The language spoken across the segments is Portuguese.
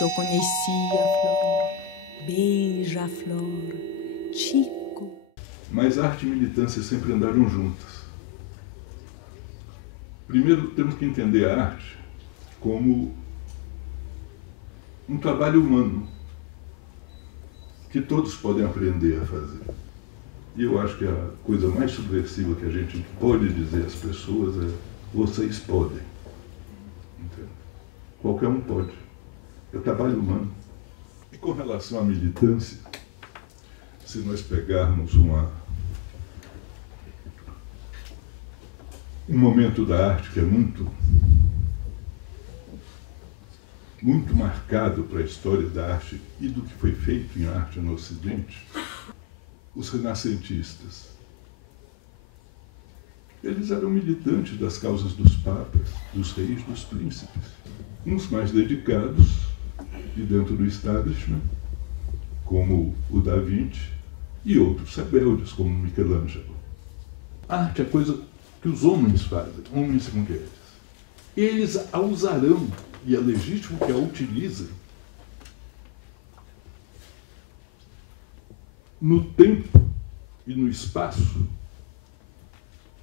Só conhecia a flor, beija-flor, Chico. Mas arte e militância sempre andaram juntas. Primeiro, temos que entender a arte como um trabalho humano que todos podem aprender a fazer. E eu acho que a coisa mais subversiva que a gente pode dizer às pessoas é: vocês podem. Entende? Qualquer um pode. É trabalho humano. E com relação à militância, se nós pegarmos um momento da arte que é muito marcado para a história da arte e do que foi feito em arte no Ocidente, os renascentistas. Eles eram militantes das causas dos papas, dos reis, dos príncipes. Uns mais dedicados, e dentro do establishment, como o Da Vinci, e outros rebeldes, como Michelangelo. A arte é coisa que os homens fazem, homens e mulheres. Eles a usarão, e é legítimo que a utilizem, no tempo e no espaço,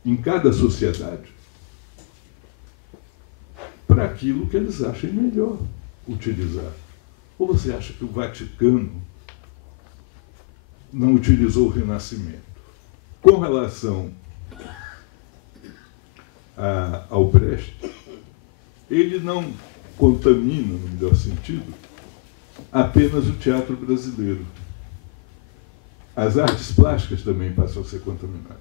em cada sociedade, para aquilo que eles achem melhor utilizar. Ou você acha que o Vaticano não utilizou o Renascimento? Com relação ao Brecht, ele não contamina, no melhor sentido, apenas o teatro brasileiro. As artes plásticas também passam a ser contaminadas.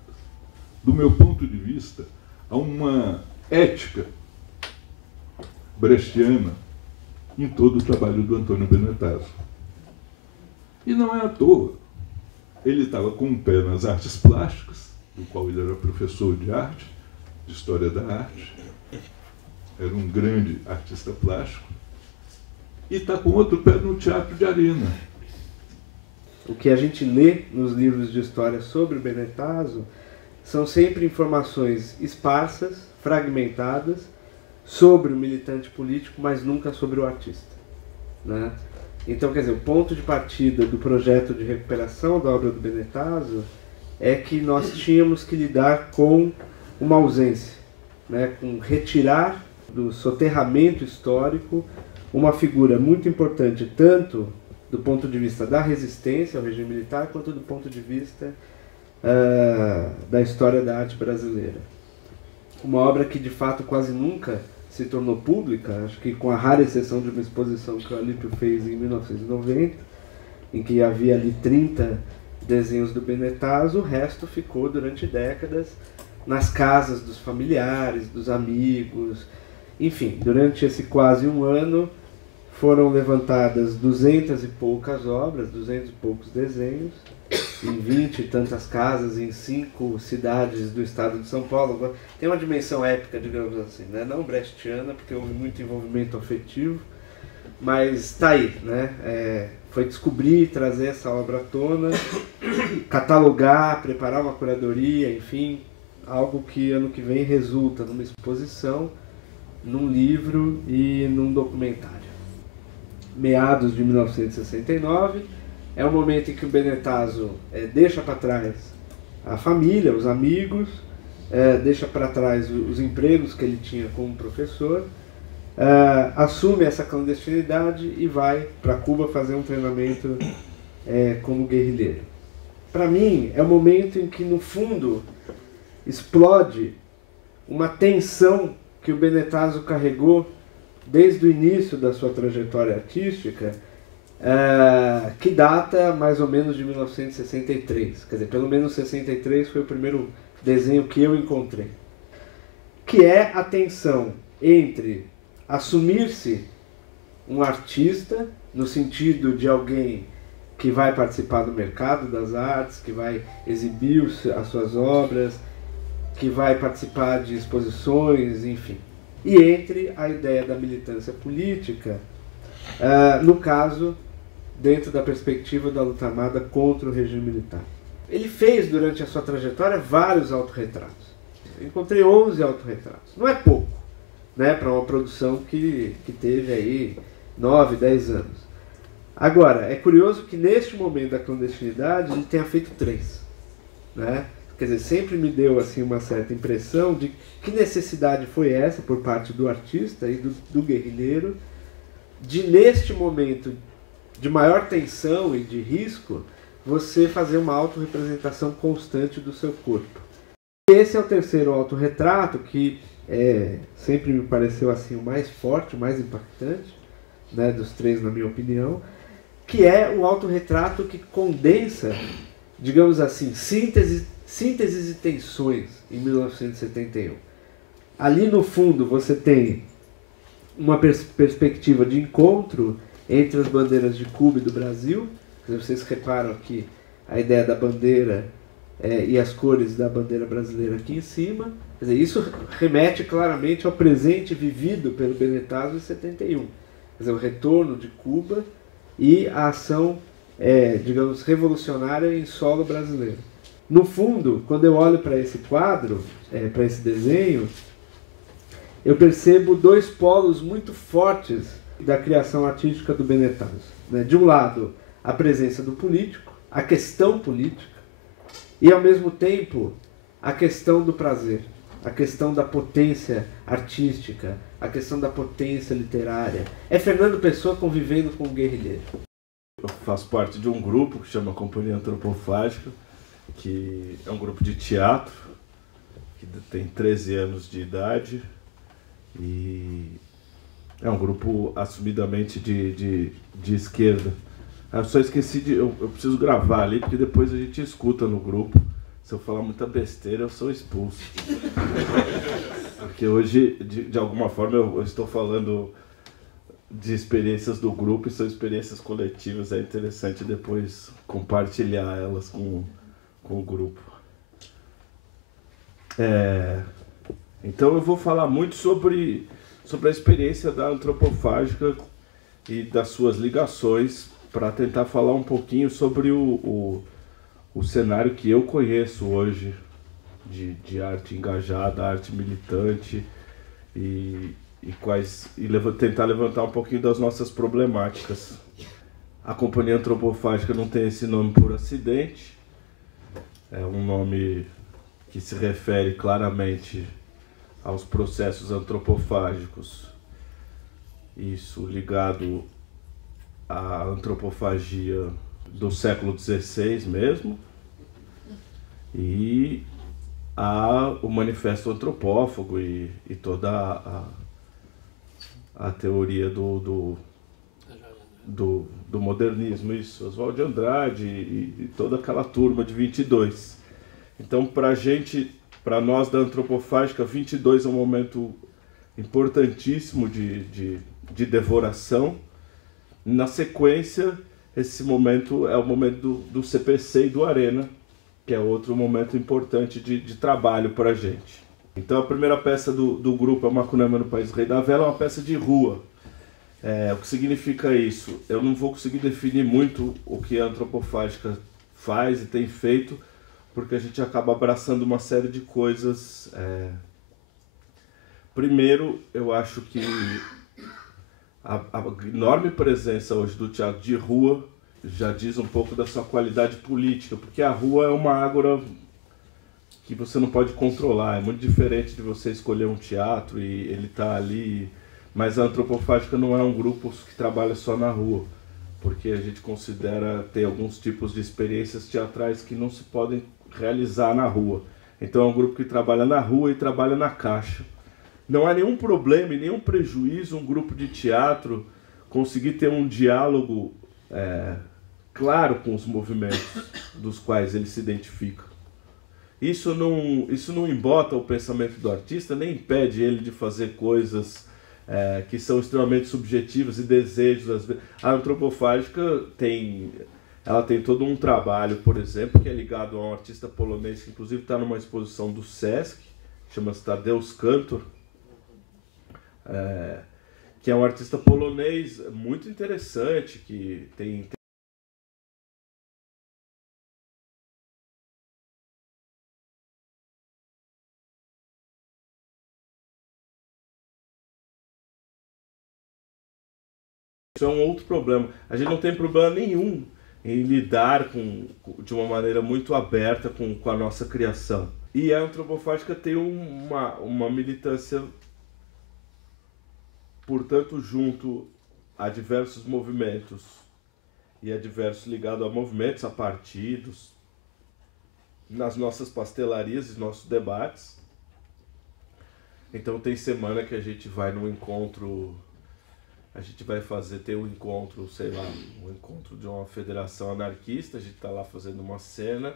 Do meu ponto de vista, há uma ética brechtiana em todo o trabalho do Antônio Benetazo. E não é à toa. Ele estava com um pé nas artes plásticas, do qual ele era professor de arte, de história da arte, era um grande artista plástico, e está com outro pé no teatro de arena. O que a gente lê nos livros de história sobre o Benetazo são sempre informações esparsas, fragmentadas, sobre o militante político, mas nunca sobre o artista, né? Então, quer dizer, o ponto de partida do projeto de recuperação da obra do Benetazo é que nós tínhamos que lidar com uma ausência, né? Com retirar do soterramento histórico uma figura muito importante, tanto do ponto de vista da resistência ao regime militar, quanto do ponto de vista da história da arte brasileira. Uma obra que, de fato, quase nunca se tornou pública, acho que com a rara exceção de uma exposição que o Alípio fez em 1990, em que havia ali 30 desenhos do Benetazo, o resto ficou durante décadas nas casas dos familiares, dos amigos. Enfim, durante esse quase um ano foram levantadas 200 e poucas obras, 200 e poucos desenhos, em 20 e tantas casas, em 5 cidades do estado de São Paulo. Tem uma dimensão épica, digamos assim, né? Não brechtiana, porque houve muito envolvimento afetivo, mas está aí, né? Foi descobrir, trazer essa obra à tona, catalogar, preparar uma curadoria, enfim, algo que ano que vem resulta numa exposição, num livro e num documentário. Meados de 1969, é o momento em que o Benetazo deixa para trás a família, os amigos, deixa para trás os empregos que ele tinha como professor, assume essa clandestinidade e vai para Cuba fazer um treinamento como guerrilheiro. Para mim, é o momento em que, no fundo, explode uma tensão que o Benetazo carregou desde o início da sua trajetória artística, que data mais ou menos de 1963. Quer dizer, pelo menos 63 foi o primeiro desenho que eu encontrei. Que é a tensão entre assumir-se um artista, no sentido de alguém que vai participar do mercado das artes, que vai exibir as suas obras, que vai participar de exposições, enfim. E entre a ideia da militância política, no caso, dentro da perspectiva da luta armada contra o regime militar. Ele fez, durante a sua trajetória, vários autorretratos. Eu encontrei 11 autorretratos. Não é pouco, né, para uma produção que teve aí 9, 10 anos. Agora, é curioso que neste momento da clandestinidade ele tenha feito 3. Né? Quer dizer, sempre me deu assim, uma certa impressão de que necessidade foi essa por parte do artista e do guerrilheiro de, neste momento de maior tensão e de risco, você fazer uma autorrepresentação constante do seu corpo. Esse é o terceiro autorretrato que sempre me pareceu assim, o mais forte, o mais impactante, né, dos 3, na minha opinião, que é o autorretrato que condensa, digamos assim, sínteses e tensões em 1971. Ali no fundo você tem uma perspectiva de encontro entre as bandeiras de Cuba e do Brasil. Vocês reparam aqui a ideia da bandeira e as cores da bandeira brasileira aqui em cima. Quer dizer, isso remete claramente ao presente vivido pelo Benetazo em 71. Quer dizer, o retorno de Cuba e a ação, digamos, revolucionária em solo brasileiro. No fundo, quando eu olho para esse quadro, para esse desenho, eu percebo 2 polos muito fortes da criação artística do Benetazo. Né? De um lado, a presença do político, a questão política, e ao mesmo tempo a questão do prazer, a questão da potência artística, a questão da potência literária. É Fernando Pessoa convivendo com o guerrilheiro. Eu faço parte de um grupo que chama Companhia Antropofágica, que é um grupo de teatro, que tem 13 anos de idade, e é um grupo assumidamente de esquerda. Eu só esqueci eu preciso gravar ali, porque depois a gente escuta no grupo. Se eu falar muita besteira, eu sou expulso. Porque hoje, de alguma forma, eu estou falando de experiências do grupo, e são experiências coletivas. É interessante depois compartilhar elas com o grupo. Então eu vou falar muito sobre a experiência da Antropofágica e das suas ligações, para tentar falar um pouquinho sobre o cenário que eu conheço hoje de arte engajada, arte militante, e tentar levantar um pouquinho das nossas problemáticas. A Companhia Antropofágica não tem esse nome por acidente, é um nome que se refere claramente aos processos antropofágicos, isso ligado à antropofagia do século XVI mesmo, e o manifesto antropófago e toda a teoria do modernismo, isso, Oswald de Andrade e toda aquela turma de 22. Então, para nós da Antropofágica, 22 é um momento importantíssimo de devoração. Na sequência, esse momento é o momento do CPC e do Arena, que é outro momento importante de trabalho para a gente. Então, a primeira peça do grupo, a Macunama no País Rei da Vela, é uma peça de rua. O que significa isso? Eu não vou conseguir definir muito o que a Antropofágica faz e tem feito, porque a gente acaba abraçando uma série de coisas. Primeiro, eu acho que a enorme presença hoje do teatro de rua já diz um pouco da sua qualidade política, porque a rua é uma ágora que você não pode controlar. É muito diferente de você escolher um teatro e ele tá ali, mas a Antropofágica não é um grupo que trabalha só na rua, porque a gente considera ter alguns tipos de experiências teatrais que não se podem realizar na rua. Então é um grupo que trabalha na rua e trabalha na caixa. Não há nenhum problema e nenhum prejuízo um grupo de teatro conseguir ter um diálogo claro com os movimentos dos quais ele se identifica. Isso não embota o pensamento do artista, nem impede ele de fazer coisas que são extremamente subjetivas e desejos. A Antropofágica tem todo um trabalho, por exemplo, que é ligado a um artista polonês, que inclusive está numa exposição do Sesc, chama-se Tadeusz Kantor, que é um artista polonês muito interessante, que tem Isso é um outro problema. A gente não tem problema nenhum em lidar de uma maneira muito aberta com a nossa criação. E a antropofágica tem uma militância, portanto, junto a diversos movimentos e a diversos ligados a movimentos, a partidos, nas nossas pastelarias e nossos debates. Então tem semana que a gente vai num encontro, a gente vai ter um encontro, sei lá, um encontro de uma federação anarquista, a gente está lá fazendo uma cena,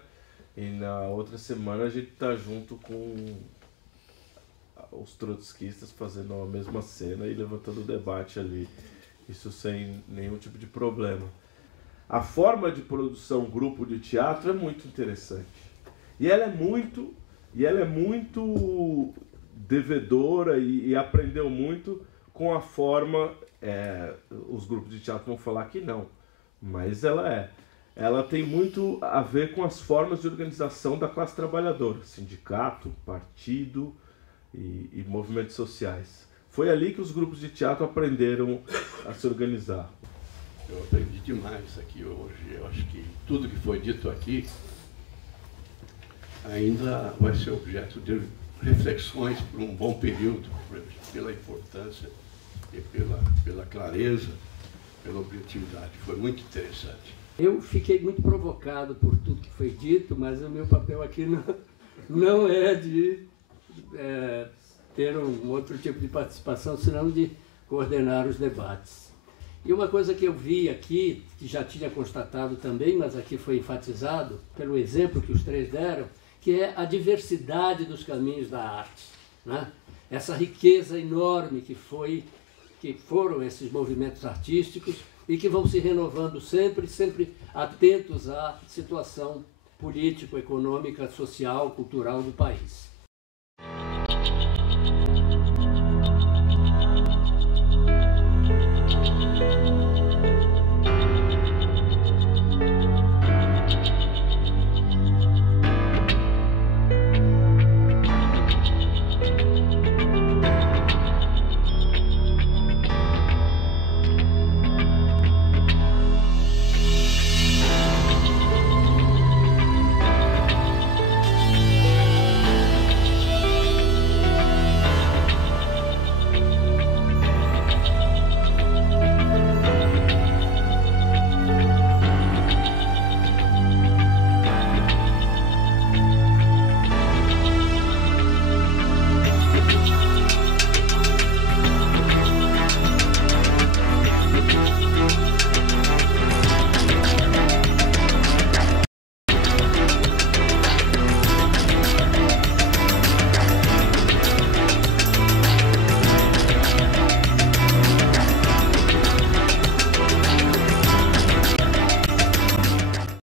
e na outra semana a gente está junto com os trotskistas fazendo a mesma cena e levantando o debate ali, isso sem nenhum tipo de problema. A forma de produção grupo de teatro é muito interessante. E ela é muito devedora e aprendeu muito com a forma, os grupos de teatro vão falar que não, mas ela tem muito a ver com as formas de organização da classe trabalhadora, sindicato, partido e movimentos sociais. Foi ali que os grupos de teatro aprenderam a se organizar. Eu aprendi demais aqui hoje. Eu acho que tudo que foi dito aqui ainda vai ser objeto de reflexões por um bom período, pela importância e pela clareza, pela objetividade. Foi muito interessante. Eu fiquei muito provocado por tudo que foi dito, mas o meu papel aqui não é de ter um outro tipo de participação, senão de coordenar os debates. E uma coisa que eu vi aqui, que já tinha constatado também, mas aqui foi enfatizado pelo exemplo que os três deram, que é a diversidade dos caminhos da arte, né? Essa riqueza enorme que foram esses movimentos artísticos e que vão se renovando sempre atentos à situação político, econômica, social, cultural do país.